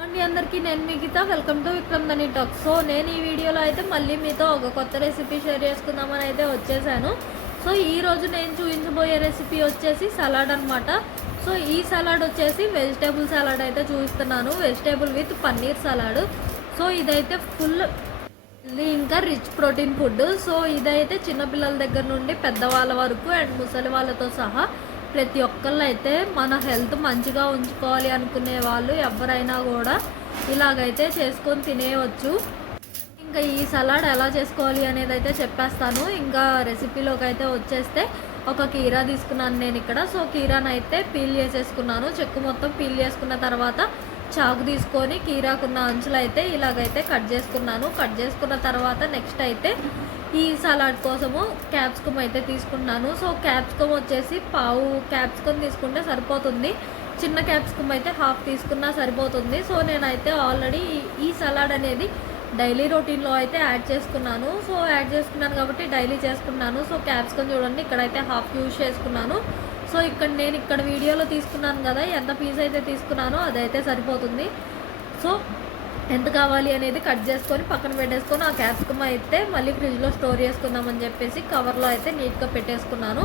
అండి అందరికీ నేను మిగతా వెల్కమ్ టు విక్రమ్ దని టాక్ సో నేను ఈ వీడియోలో అయితే మళ్ళీ మీతో ఒక కొత్త రెసిపీ షేర్ చేసుకుందామని అయితే వచ్చేసాను. సో ఈ రోజు నేను చూపించబోయే రెసిపీ వచ్చేసి సలాడ్ అనమాట సో ఈ సలాడ్ వచ్చేసి వెజిటేబుల్ సలాడ్ అయితే చూపిస్తున్నాను. Vegetable with paneer salad. So ఇదైతే ఫుల్ ఇది ఇంకా రిచ్ ప్రోటీన్ ఫుడ్. సో ఇదైతే చిన్నపిల్లల దగ్గర నుండి పెద్దవాళ్ళ వరకు అండ్ ముసలి వాళ్ళతో సహా ప్రతి ఒక్కళ్ళు అయితే మన హెల్త్ మంచిగా ఉంచుకోవాలి అనుకునే వాళ్ళు ఎవరైనా కూడా ఇలాగైతే చేసుకొని తినేయవచ్చు ఇంకా ఈ సలాడ్ ఎలా చేసుకోవాలి అనేది అయితే చెప్పేస్తాను. ఇంకా రెసిపీలోకి అయితే వచ్చేస్తే ఒక కీరా తీసుకున్నాను నేను ఇక్కడ. సో కీరాని అయితే పీల్ చేసేసుకున్నాను. చెక్కు మొత్తం పీల్ చేసుకున్న తర్వాత చాకు తీసుకొని కీరాకున్న అంచులు అయితే ఇలాగైతే కట్ చేసుకున్నాను. కట్ చేసుకున్న తర్వాత నెక్స్ట్ అయితే ఈ సలాడ్ కోసము క్యాప్సికమ్ అయితే తీసుకున్నాను. సో క్యాప్సికమ్ వచ్చేసి పావు క్యాప్సికమ్ తీసుకుంటే సరిపోతుంది. చిన్న క్యాప్సికమ్ అయితే హాఫ్ తీసుకున్నా సరిపోతుంది. సో నేనైతే ఆల్రెడీ ఈ సలాడ్ అనేది డైలీ రొటీన్లో అయితే యాడ్ చేసుకున్నాను. సో యాడ్ చేసుకున్నాను కాబట్టి డైలీ చేసుకున్నాను. సో క్యాప్సికమ్ చూడండి ఇక్కడైతే హాఫ్ యూజ్ చేసుకున్నాను. సో ఇక్కడ నేను ఇక్కడ వీడియోలో తీసుకున్నాను కదా ఎంత పీస్ అయితే తీసుకున్నానో అదైతే సరిపోతుంది. సో ఎంత కావాలి అనేది కట్ చేసుకొని పక్కన పెట్టేసుకొని ఆ క్యాప్సికమ్ అయితే మళ్ళీ ఫ్రిడ్జ్లో స్టోర్ చేసుకుందామని చెప్పేసి కవర్లో అయితే నీట్గా పెట్టేసుకున్నాను.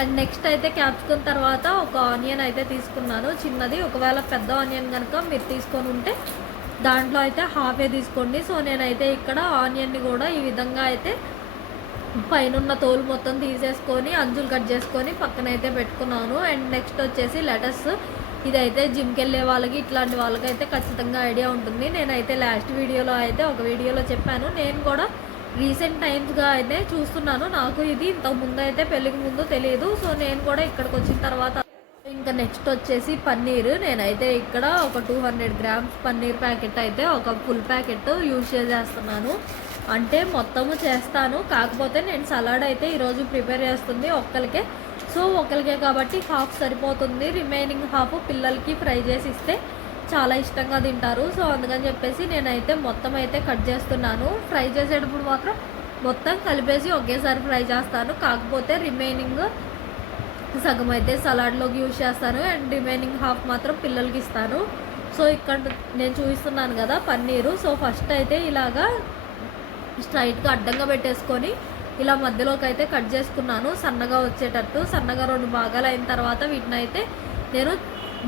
అండ్ నెక్స్ట్ అయితే క్యాప్సికమ్ తర్వాత ఒక ఆనియన్ అయితే తీసుకున్నాను. చిన్నది ఒకవేళ పెద్ద ఆనియన్ కనుక మీరు తీసుకొని ఉంటే దాంట్లో అయితే హాఫే తీసుకోండి. సో నేనైతే ఇక్కడ ఆనియన్ని కూడా ఈ విధంగా అయితే పైన తోలు మొత్తం తీసేసుకొని అంజులు కట్ చేసుకొని పక్కన అయితే పెట్టుకున్నాను. అండ్ నెక్స్ట్ వచ్చేసి లెటర్స్. ఇదైతే జిమ్కి వెళ్ళే వాళ్ళకి ఇట్లాంటి వాళ్ళకైతే ఖచ్చితంగా ఐడియా ఉంటుంది. నేనైతే లాస్ట్ వీడియోలో అయితే ఒక వీడియోలో చెప్పాను. నేను కూడా రీసెంట్ టైమ్స్గా అయితే చూస్తున్నాను. నాకు ఇది ఇంతకు ముందు అయితే పెళ్ళికి ముందు తెలియదు సో నేను కూడా ఇక్కడికి వచ్చిన తర్వాత ఇంకా నెక్స్ట్ వచ్చేసి పన్నీర్. నేనైతే ఇక్కడ ఒక two hundred grams paneer packet అయితే ఒక ఫుల్ ప్యాకెట్ యూజ్ చేసేస్తున్నాను. అంటే మొత్తము చేస్తాను. కాకపోతే నేను సలాడ్ అయితే ఈరోజు ప్రిపేర్ చేస్తుంది ఒక్కరికే సో ఒకరికే కాబట్టి హాఫ్ సరిపోతుంది. రిమైనింగ్ హాఫ్ పిల్లలకి ఫ్రై చేసి ఇస్తే చాలా ఇష్టంగా తింటారు. సో అందుకని చెప్పేసి నేనైతే మొత్తం అయితే కట్ చేస్తున్నాను. ఫ్రై చేసేటప్పుడు మాత్రం మొత్తం కలిపేసి ఒకేసారి ఫ్రై చేస్తాను. కాకపోతే రిమైనింగ్ సగం అయితే సలాడ్లోకి యూజ్ చేస్తాను. అండ్ రిమైనింగ్ హాఫ్ మాత్రం పిల్లలకి ఇస్తాను. సో ఇక్కడ నేను చూపిస్తున్నాను కదా పన్నీరు. సో ఫస్ట్ అయితే ఇలాగా స్ట్రైట్గా అడ్డంగా పెట్టేసుకొని ఇలా మధ్యలోకి అయితే కట్ చేసుకున్నాను. సన్నగా వచ్చేటట్టు సన్నగా రెండు భాగాలు అయిన తర్వాత వీటిని అయితే నేను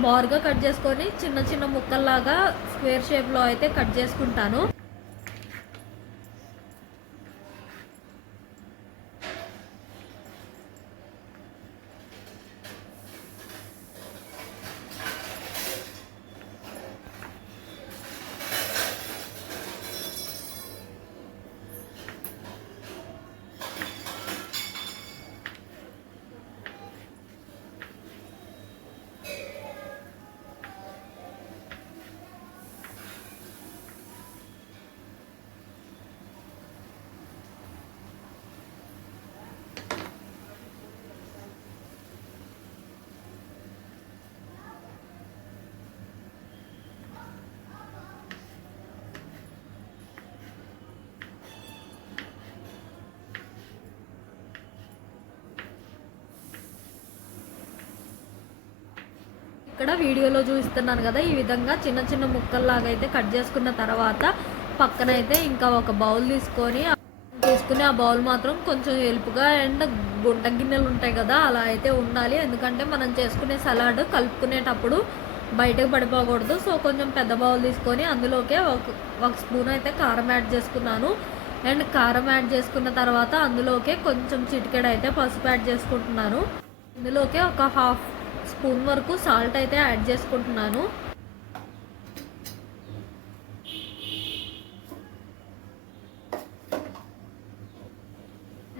బార్గా కట్ చేసుకొని చిన్న చిన్న ముక్కల్లాగా స్క్వేర్ షేప్లో అయితే కట్ చేసుకుంటాను. ఇక్కడ వీడియోలో చూపిస్తున్నాను కదా ఈ విధంగా చిన్న చిన్న ముక్కల్లాగా అయితే కట్ చేసుకున్న తర్వాత పక్కన అయితే ఇంకా ఒక బౌల్ తీసుకొని తీసుకుని ఆ బౌల్ మాత్రం కొంచెం ఎలుపుగా అండ్ గుంట గిన్నెలు ఉంటాయి కదా అలా అయితే ఉండాలి. ఎందుకంటే మనం చేసుకునే సలాడ్ కలుపుకునేటప్పుడు బయటకు పడిపోకూడదు. సో కొంచెం పెద్ద బౌల్ తీసుకొని అందులోకే ఒక ఒక స్పూన్ అయితే కారం యాడ్ చేసుకున్నాను. అండ్ కారం యాడ్ చేసుకున్న తర్వాత అందులోకే కొంచెం చిటికెడ అయితే పసుపు యాడ్ చేసుకుంటున్నాను. ఇందులోకే ఒక హాఫ్ స్పూన్ వరకు సాల్ట్ అయితే యాడ్ చేసుకుంటున్నాను.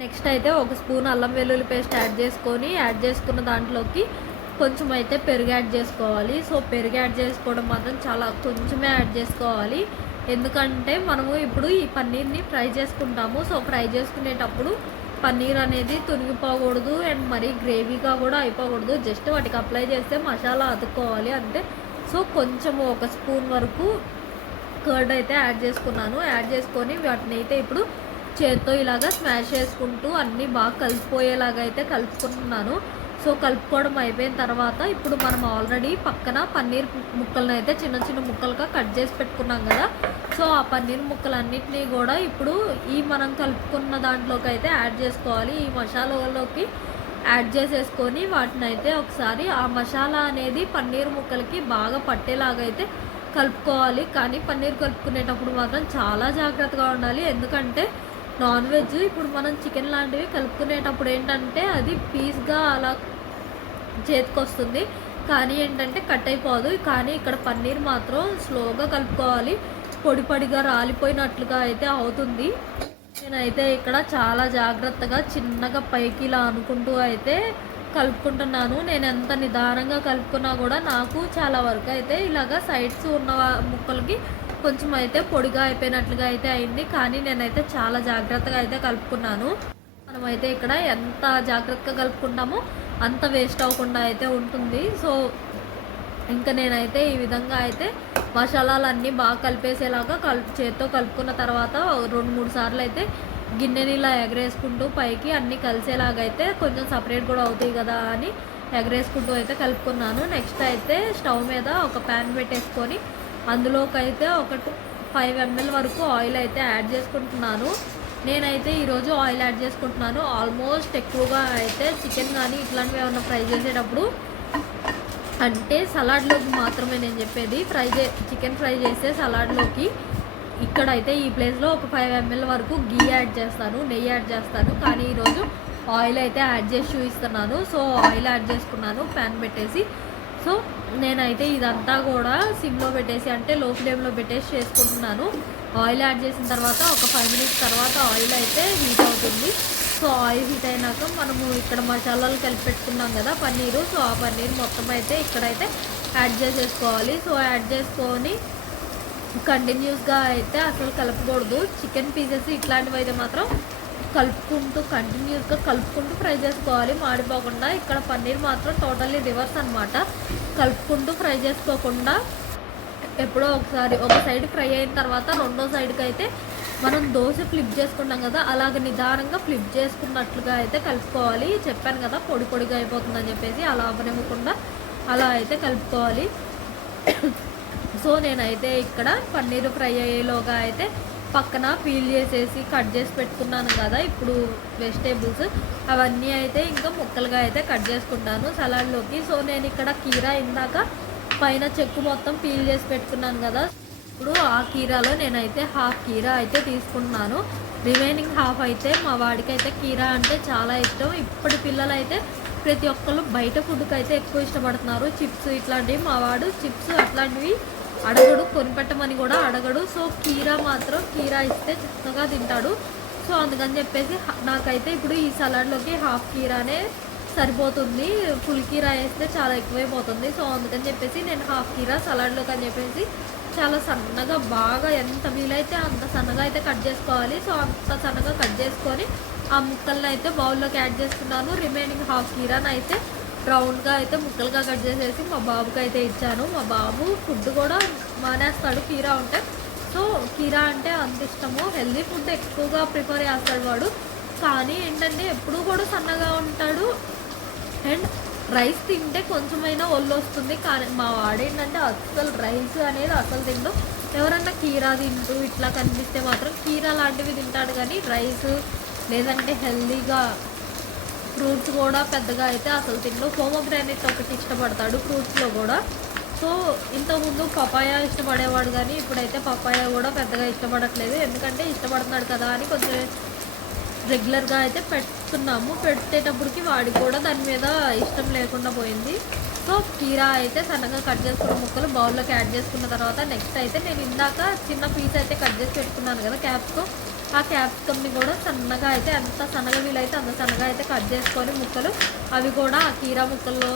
నెక్స్ట్ అయితే ఒక స్పూన్ అల్లం వెల్లుల్లి పేస్ట్ యాడ్ చేసుకొని యాడ్ చేసుకున్న దాంట్లోకి కొంచెం అయితే పెరుగు యాడ్ చేసుకోవాలి. సో పెరుగు యాడ్ చేసుకోవడం మాత్రం చాలా కొంచెమే యాడ్ చేసుకోవాలి. ఎందుకంటే మనము ఇప్పుడు ఈ పన్నీర్ని ఫ్రై చేసుకుంటాము. సో ఫ్రై చేసుకునేటప్పుడు పన్నీర్ అనేది తునిగిపోకూడదు అండ్ మరీ గ్రేవీగా కూడా అయిపోకూడదు. జస్ట్ వాటికి అప్లై చేస్తే మసాలా అతుక్కోవాలి అంతే. సో కొంచెం ఒక స్పూన్ వరకు కర్డ్ అయితే యాడ్ చేసుకున్నాను. యాడ్ చేసుకొని వాటిని అయితే ఇప్పుడు చేత్తో ఇలాగా స్మాష్ చేసుకుంటూ అన్నీ బాగా కలిసిపోయేలాగా అయితే కలుపుకుంటున్నాను సో కలుపుకోవడం అయిపోయిన తర్వాత ఇప్పుడు మనం ఆల్రెడీ పక్కన పన్నీర్ ముక్కలను అయితే చిన్న చిన్న ముక్కలుగా కట్ చేసి పెట్టుకున్నాం కదా. సో ఆ పన్నీర్ ముక్కలన్నిటినీ కూడా ఇప్పుడు ఈ మనం కలుపుకున్న దాంట్లోకి అయితే యాడ్ చేసుకోవాలి. ఈ మసాలాలోకి యాడ్ చేసేసుకొని వాటిని అయితే ఒకసారి ఆ మసాలా అనేది పన్నీర్ ముక్కలకి బాగా పట్టేలాగా అయితే కలుపుకోవాలి. కానీ పన్నీర్ కలుపుకునేటప్పుడు మాత్రం చాలా జాగ్రత్తగా ఉండాలి. ఎందుకంటే నాన్ వెజ్ ఇప్పుడు మనం చికెన్ లాంటివి కలుపుకునేటప్పుడు ఏంటంటే అది పీస్గా అలా చేతికి వస్తుంది కానీ ఏంటంటే కట్ అయిపోదు. కానీ ఇక్కడ పన్నీర్ మాత్రం స్లోగా కలుపుకోవాలి. పొడి పొడిగా రాలిపోయినట్లుగా అయితే అవుతుంది. నేనైతే ఇక్కడ చాలా జాగ్రత్తగా చిన్నగా పైకి ఇలా అనుకుంటూ అయితే కలుపుకుంటున్నాను. నేను ఎంత నిదానంగా కలుపుకున్నా కూడా నాకు చాలా వరకు అయితే ఇలాగ సైడ్స్ ఉన్న ముక్కలకి కొంచెం అయితే పొడిగా అయిపోయినట్లుగా అయితే అయింది. కానీ నేనైతే చాలా జాగ్రత్తగా అయితే కలుపుకున్నాను. మనమైతే ఇక్కడ ఎంత జాగ్రత్తగా కలుపుకుంటామో అంత వేస్ట్ అవ్వకుండా అయితే ఉంటుంది. సో ఇంకా నేనైతే ఈ విధంగా అయితే మసాలాలన్నీ బాగా కలిపేసేలాగా కలుపు చేత్తో కలుపుకున్న తర్వాత రెండు మూడు సార్లు అయితే గిన్నెని ఇలా ఎగరేసుకుంటూ పైకి అన్నీ కలిసేలాగా అయితే కొంచెం సపరేట్ కూడా అవుతాయి కదా అని ఎగరేసుకుంటూ అయితే కలుపుకున్నాను. నెక్స్ట్ అయితే స్టవ్ మీద ఒక ప్యాన్ పెట్టేసుకొని అందులోకి అయితే ఒక ఫైవ్ ఎంఎల్ వరకు ఆయిల్ అయితే యాడ్ చేసుకుంటున్నాను. నేనైతే ఈరోజు ఆయిల్ యాడ్ చేసుకుంటున్నాను. ఆల్మోస్ట్ ఎక్కువగా అయితే చికెన్ కానీ ఇట్లాంటివి ఏమైనా ఫ్రై చేసేటప్పుడు అంటే సలాడ్లోకి మాత్రమే నేను చెప్పేది. ఫ్రై చే చికెన్ ఫ్రై చేస్తే సలాడ్లోకి ఇక్కడైతే ఈ ప్లేస్లో ఒక ఫైవ్ ఎంఎల్ వరకు గీ యాడ్ చేస్తాను నెయ్యి యాడ్ చేస్తాను. కానీ ఈరోజు ఆయిల్ అయితే యాడ్ చేసి చూపిస్తున్నాను. సో ఆయిల్ యాడ్ చేసుకున్నాను ప్యాన్ పెట్టేసి. సో నేనైతే ఇదంతా కూడా సిమ్లో పెట్టేసి అంటే లో ఫ్లేమ్లో పెట్టేసి చేసుకుంటున్నాను. ఆయిల్ యాడ్ చేసిన తర్వాత ఒక ఫైవ్ మినిట్స్ తర్వాత ఆయిల్ అయితే హీట్ అవుతుంది. సో ఆయిల్ హీట్ అయినాక మనము ఇక్కడ మసాలాలు కలిపి పెట్టుకున్నాం కదా పన్నీరు. సో ఆ పన్నీర్ మొత్తం అయితే ఇక్కడైతే యాడ్ చేసేసుకోవాలి. సో యాడ్ చేసుకొని కంటిన్యూస్గా అయితే అసలు కలపకూడదు. చికెన్ పీసెస్ ఇట్లాంటివి అయితే మాత్రం కలుపుకుంటూ కంటిన్యూస్గా కలుపుకుంటూ ఫ్రై చేసుకోవాలి. మాడిపోకుండా ఇక్కడ పన్నీర్ మాత్రం టోటల్లీ రివర్స్ అనమాట కలుపుకుంటూ ఫ్రై చేసుకోకుండా ఎప్పుడో ఒకసారి ఒక సైడ్ ఫ్రై అయిన తర్వాత రెండో సైడ్కి అయితే మనం దోశ ఫ్లిప్ చేసుకుంటాం కదా అలాగ నిదానంగా ఫ్లిప్ చేసుకున్నట్లుగా అయితే కలుపుకోవాలి. చెప్పాను కదా పొడి పొడిగా అయిపోతుందని చెప్పేసి అలా అవనివ్వకుండా అలా అయితే కలుపుకోవాలి. సో నేనైతే ఇక్కడ పన్నీర్ ఫ్రై అయ్యేలోగా అయితే పక్కన పీల్ చేసేసి కట్ చేసి పెట్టుకున్నాను కదా ఇప్పుడు వెజిటేబుల్స్. అవన్నీ అయితే ఇంకా ముక్కలుగా అయితే కట్ చేసుకుంటాను సలాడ్లోకి. సో నేను ఇక్కడ కీరా ఇందాక పైన చెక్కు మొత్తం పీల్ చేసి పెట్టుకున్నాను కదా. ఇప్పుడు ఆ కీరాలో నేనైతే హాఫ్ కీరా అయితే తీసుకుంటున్నాను. రిమైనింగ్ హాఫ్ అయితే మా వాడికి అయితే కీరా అంటే చాలా ఇష్టం. ఇప్పటి పిల్లలైతే ప్రతి ఒక్కళ్ళు బయట ఫుడ్కి అయితే ఎక్కువ ఇష్టపడుతున్నారు. చిప్స్ ఇట్లాంటివి మా వాడు చిప్స్ అట్లాంటివి అడగడు కొనిపెట్టమని కూడా అడగడు. సో కీరా మాత్రం కీరా ఇస్తే చక్కగా తింటాడు. సో అందుకని చెప్పేసి నాకైతే ఇప్పుడు ఈ సలాడ్లోకి హాఫ్ కీరానే సరిపోతుంది. ఫుల్ కీరా వేస్తే చాలా ఎక్కువైపోతుంది సో అందుకని చెప్పేసి నేను హాఫ్ కీరా సలాడ్లోకి అని చెప్పేసి చాలా సన్నగా బాగా ఎంత వీలైతే అంత సన్నగా అయితే కట్ చేసుకోవాలి. సో అంత సన్నగా కట్ చేసుకొని ఆ ముక్కలను అయితే బౌల్లోకి యాడ్ చేసుకున్నాను రిమైనింగ్ హాఫ్ కీరాని అయితే రౌండ్గా అయితే ముక్కలుగా కట్ చేసేసి మా బాబుకి అయితే ఇచ్చాను. మా బాబు ఫుడ్ కూడా మానేస్తాడు కీరా ఉంటే. సో కీరా అంటే అంత ఇష్టము. హెల్దీ ఫుడ్ ఎక్కువగా ప్రిఫర్ చేస్తాడు వాడు. కానీ ఏంటంటే ఎప్పుడూ కూడా సన్నగా ఉంటాడు. అండ్ రైస్ తింటే కొంచెమైనా ఒళ్ళు వస్తుంది. కానీ మా వాడేంటంటే అస్సలు రైస్ అనేది అసలు తిండు. ఎవరన్నా కీరా తింటూ ఇట్లా కనిపిస్తే మాత్రం కీరా లాంటివి తింటాడు కానీ రైస్ లేదంటే హెల్దీగా ఫ్రూట్స్ కూడా పెద్దగా అయితే అసలు తిండు హోమోగ్రానైట్ ఒకటి ఇష్టపడతాడు ఫ్రూట్స్లో కూడా. సో ఇంతకుముందు పపాయ ఇష్టపడేవాడు కానీ ఇప్పుడైతే పపాయ కూడా పెద్దగా ఇష్టపడట్లేదు. ఎందుకంటే ఇష్టపడుతున్నాడు కదా అని కొంచెం రెగ్యులర్గా అయితే పెడుతున్నాము. పెట్టేటప్పటికి వాడికి కూడా దాని మీద ఇష్టం లేకుండా పోయింది. సో కీరా అయితే సన్నగా కట్ చేసుకున్న ముక్కలు బౌల్లోకి యాడ్ చేసుకున్న తర్వాత నెక్స్ట్ అయితే నేను ఇందాక చిన్న పీస్ అయితే కట్ చేసి పెట్టుకున్నాను కదా క్యాప్స్తో. ఆ క్యాప్సికమ్ని కూడా సన్నగా అయితే ఎంత సన్నగా వీలైతే అంత సన్నగా అయితే కట్ చేసుకొని ముక్కలు అవి కూడా ఆ కీరా ముక్కల్లో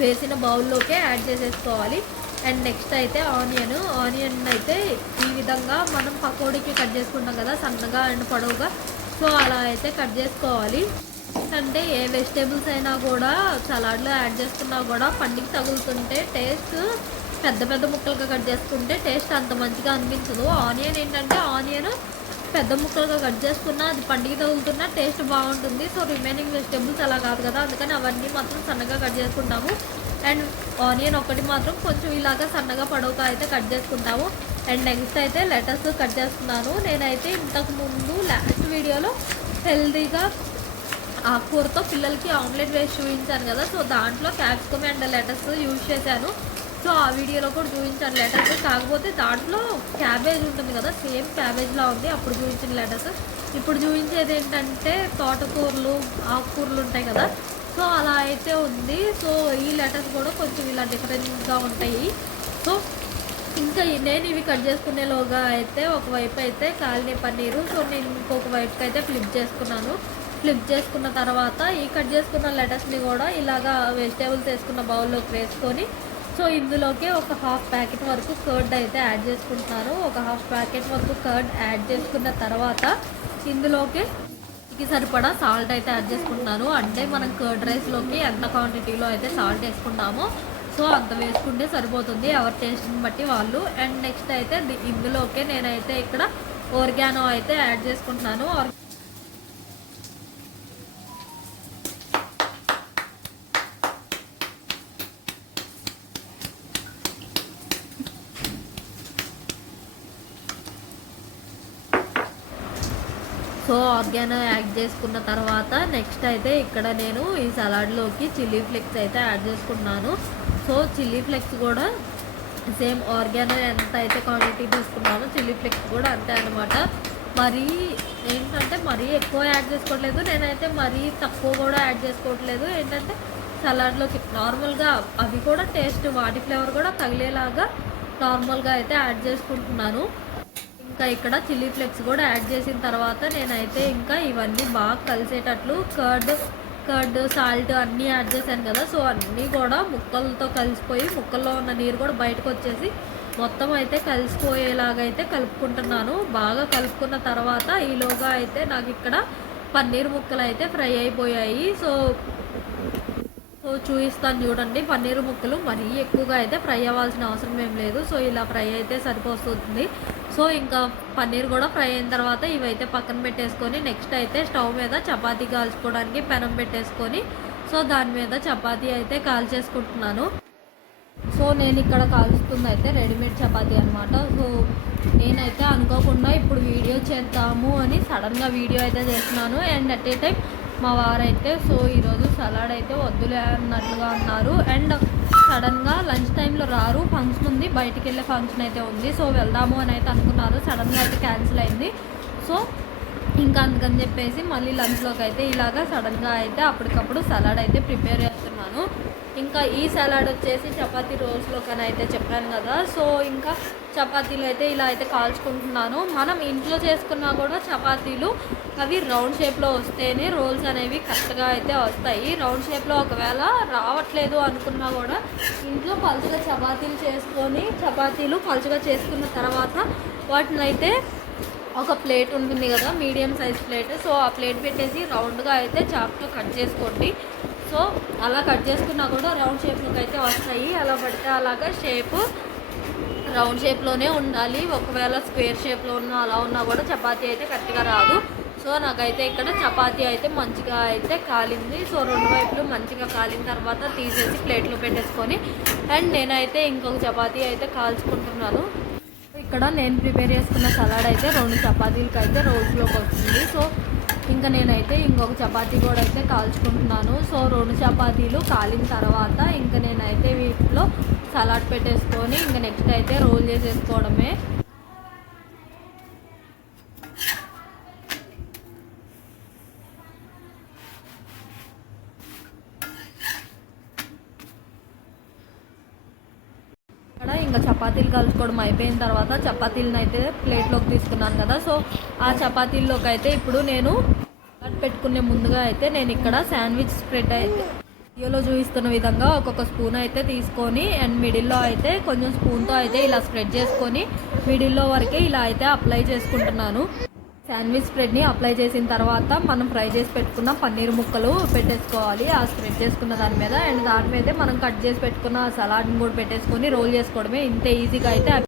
వేసిన బౌల్లోకే యాడ్ చేసేసుకోవాలి. అండ్ నెక్స్ట్ అయితే ఆనియన్. ఆనియన్ అయితే ఈ విధంగా మనం పకోడీకి కట్ చేసుకుంటాం కదా సన్నగా అండ్ పొడవుగా. సో అలా అయితే కట్ చేసుకోవాలి. అంటే ఏ వెజిటేబుల్స్ అయినా కూడా సలాడ్లో యాడ్ చేసుకున్నా కూడా పండికి తగులుతుంటే టేస్ట్ పెద్ద పెద్ద ముక్కలుగా కట్ చేసుకుంటే టేస్ట్ అంత మంచిగా అనిపించదు. ఆనియన్ ఏంటంటే ఆనియన్ పెద్ద ముక్కలుగా కట్ చేసుకున్నా అది పండుగ తగులుతున్నా టేస్ట్ బాగుంటుంది. సో రిమైనింగ్ వెజిటేబుల్స్ అలా కాదు కదా. అందుకని అవన్నీ మాత్రం సన్నగా కట్ చేసుకుంటాము. అండ్ ఆనియన్ ఒకటి మాత్రం కొంచెం ఇలాగా సన్నగా పొడవుగా అయితే కట్ చేసుకుంటాము. అండ్ నెక్స్ట్ అయితే లెటర్స్ కట్ చేస్తున్నాను నేనైతే ఇంతకు ముందు లాస్ట్ వీడియోలో హెల్తీగా ఆకుకూరతో పిల్లలకి ఆమ్లెట్ వేసి చూపించాను కదా. సో దాంట్లో క్యాప్సికమ్ అండ్ లెటర్స్ యూజ్ చేశాను. సో ఆ వీడియోలో కూడా చూపించాను లెటర్స్ కాకపోతే దాంట్లో క్యాబేజ్ ఉంటుంది కదా సేమ్ క్యాబేజ్లా ఉంది. అప్పుడు చూపించిన లెటర్స్ ఇప్పుడు చూపించేది ఏంటంటే తోటకూరలు ఆకుకూరలు ఉంటాయి కదా. సో అలా అయితే ఉంది. సో ఈ లెటర్స్ కూడా కొంచెం ఇలా డిఫరెంట్గా ఉంటాయి. సో ఇంకా నేను ఇవి కట్ చేసుకునేలోగా అయితే ఒకవైపు అయితే కాలిని పన్నీరు సో నేను ఇంకొక వైపుకి అయితే ఫ్లిప్ చేసుకున్నాను. ఫ్లిప్ చేసుకున్న తర్వాత ఈ కట్ చేసుకున్న లెటర్స్ని కూడా ఇలాగా వెజిటేబుల్స్ వేసుకున్న బౌల్లోకి వేసుకొని సో ఇందులోకి ఒక హాఫ్ ప్యాకెట్ వరకు కర్డ్ అయితే యాడ్ చేసుకుంటున్నారు. ఒక హాఫ్ ప్యాకెట్ వరకు కర్డ్ యాడ్ చేసుకున్న తర్వాత ఇందులోకి కి సరిపడా సాల్ట్ అయితే యాడ్ చేసుకుంటున్నాను అంటే మనం కర్డ్ రైస్లోకి ఎంత క్వాంటిటీలో అయితే సాల్ట్ వేసుకుంటామో సో అంత వేసుకుంటే సరిపోతుంది ఎవరి టేస్ట్ని బట్టి వాళ్ళు. అండ్ నెక్స్ట్ అయితే ఇందులోకే నేనైతే ఇక్కడ ఓర్గానో అయితే యాడ్ చేసుకుంటున్నాను. ఆర్గానో యాడ్ చేసుకున్న తర్వాత నెక్స్ట్ అయితే ఇక్కడ నేను ఈ సలాడ్లోకి చిల్లీ ఫ్లెక్స్ అయితే యాడ్ చేసుకున్నాను. సో చిల్లీ ఫ్లెక్స్ కూడా సేమ్ ఆర్గానో ఎంత అయితే క్వాంటిటీ తీసుకున్నానో చిల్లీ ఫ్లెక్స్ కూడా అంతే అనమాట మరీ ఏంటంటే మరీ ఎక్కువ యాడ్ చేసుకోవట్లేదు. నేనైతే మరీ తక్కువ కూడా యాడ్ చేసుకోవట్లేదు. ఏంటంటే సలాడ్లోకి నార్మల్గా అవి కూడా టేస్ట్ వాటి ఫ్లేవర్ కూడా తగిలేలాగా నార్మల్గా అయితే యాడ్ చేసుకుంటున్నాను. ఇంకా ఇక్కడ చిల్లీ ఫ్లేక్స్ కూడా యాడ్ చేసిన తర్వాత నేనైతే ఇంకా ఇవన్నీ బాగా కలిసేటట్లు కర్డ్ కర్డ్ సాల్ట్ అన్నీ యాడ్ చేశాను కదా. సో అన్నీ కూడా ముక్కలతో కలిసిపోయి ముక్కల్లో ఉన్న నీరు కూడా బయటకు వచ్చేసి మొత్తం అయితే కలిసిపోయేలాగా అయితే కలుపుకుంటున్నాను. బాగా కలుపుకున్న తర్వాత ఈలోగా అయితే నాకు ఇక్కడ పన్నీర్ ముక్కలు అయితే ఫ్రై అయిపోయాయి. సో సో చూపిస్తాను చూడండి. పన్నీరు ముక్కలు మరీ ఎక్కువగా అయితే ఫ్రై అవ్వాల్సిన అవసరం ఏం లేదు. సో ఇలా ఫ్రై అయితే సరిపోతుంది. సో ఇంకా పన్నీర్ కూడా ఫ్రై అయిన తర్వాత ఇవైతే పక్కన పెట్టేసుకొని నెక్స్ట్ అయితే స్టవ్ మీద చపాతీ కాల్చుకోవడానికి పెనం పెట్టేసుకొని సో దాని మీద చపాతీ అయితే కాల్చేసుకుంటున్నాను. సో నేను ఇక్కడ కాల్చుతుంది అయితే రెడీమేడ్ చపాతీ అనమాట సో నేనైతే అనుకోకుండా ఇప్పుడు వీడియో చేద్దాము అని సడన్గా వీడియో అయితే చేస్తున్నాను. అండ్ అట్ ఏ టైం మా వారైతే సో ఈరోజు సలాడ్ అయితే వద్దులే అన్నట్లుగా అన్నారు. అండ్ సడన్గా లంచ్ టైంలో రారు. ఫంక్షన్ ఉంది. బయటికి వెళ్ళే ఫంక్షన్ అయితే ఉంది. సో వెళ్దాము అని అయితే అనుకున్నారు. సడన్గా అయితే క్యాన్సిల్ అయింది. సో ఇంకా అందుకని చెప్పేసి మళ్ళీ లంచ్లోకి అయితే ఇలాగా సడన్గా అయితే అప్పటికప్పుడు సలాడ్ అయితే ప్రిపేర్ చేస్తున్నాను. ఇంకా ఈ సలాడ్ వచ్చేసి చపాతీ రోల్స్లోకని అయితే చెప్పాను కదా. సో ఇంకా చపాతీలు అయితే ఇలా అయితే కాల్చుకుంటున్నాను. మనం ఇంట్లో చేసుకున్నా కూడా చపాతీలు అవి రౌండ్ షేప్లో వస్తేనే రోల్స్ అనేవి కరెక్ట్గా అయితే వస్తాయి. రౌండ్ షేప్లో ఒకవేళ రావట్లేదు అనుకున్నా కూడా ఇంట్లో పలుచగా చపాతీలు చేసుకొని చపాతీలు పలుచగా చేసుకున్న తర్వాత వాటిని అయితే ఒక ప్లేట్ ఉంటుంది కదా మీడియం సైజ్ ప్లేట్. సో ఆ ప్లేట్ పెట్టేసి రౌండ్గా అయితే చాక్తో కట్ చేసుకోండి. సో అలా కట్ చేసుకున్నా కూడా రౌండ్ షేప్లోకి అయితే వస్తాయి. అలా పడితే అలాగా షేప్ రౌండ్ షేప్లోనే ఉండాలి. ఒకవేళ స్క్వేర్ షేప్లో ఉన్నా అలా ఉన్నా కూడా చపాతీ అయితే కరెక్ట్గా రాదు. సో నాకైతే ఇక్కడ చపాతీ అయితే మంచిగా అయితే కాలింది. సో రెండు వైపులు మంచిగా కాలిన తర్వాత తీసేసి ప్లేట్లో పెట్టేసుకొని అండ్ నేనైతే ఇంకొక చపాతీ అయితే కాల్చుకుంటున్నాను. ఇక్కడ నేను ప్రిపేర్ చేసుకున్న సలాడ్ అయితే రెండు చపాతీలకి అయితే రోజులోకి వస్తుంది. సో ఇంకా నేనైతే ఇంకొక చపాతీ కూడా అయితే కాల్చుకుంటున్నాను. సో రెండు చపాతీలు కాలిన తర్వాత ఇంకా నేనైతే వీటిలో సలాడ్ పెట్టేసుకొని ఇంకా నెక్స్ట్ అయితే రోల్ చేసేసుకోవడమే. ఇక్కడ ఇంకా చపాతీలు కలుసుకోవడం అయిపోయిన తర్వాత చపాతీలను అయితే ప్లేట్లోకి తీసుకున్నాను కదా. సో ఆ చపాతీల్లోకి అయితే ఇప్పుడు నేను పెట్టుకునే ముందుగా అయితే నేను ఇక్కడ శాండ్విచ్ స్ప్రెడ్ అయితే వీడియోలో చూపిస్తున్న విధంగా ఒక్కొక్క స్పూన్ అయితే తీసుకొని అండ్ మిడిల్లో అయితే కొంచెం స్పూన్తో అయితే ఇలా స్ప్రెడ్ చేసుకొని మిడిల్లో వరకే ఇలా అయితే అప్లై చేసుకుంటున్నాను. శాండ్విచ్ స్ప్రెడ్ని అప్లై చేసిన తర్వాత మనం ఫ్రై చేసి పెట్టుకున్న పన్నీర్ ముక్కలు పెట్టేసుకోవాలి. ఆ స్ప్రెడ్ చేసుకున్న దాని మీద అండ్ దాని మీదే మనం కట్ చేసి పెట్టుకున్న సలాడ్ని కూడా పెట్టేసుకొని రోల్ చేసుకోవడమే ఇంత ఈజీగా అయితే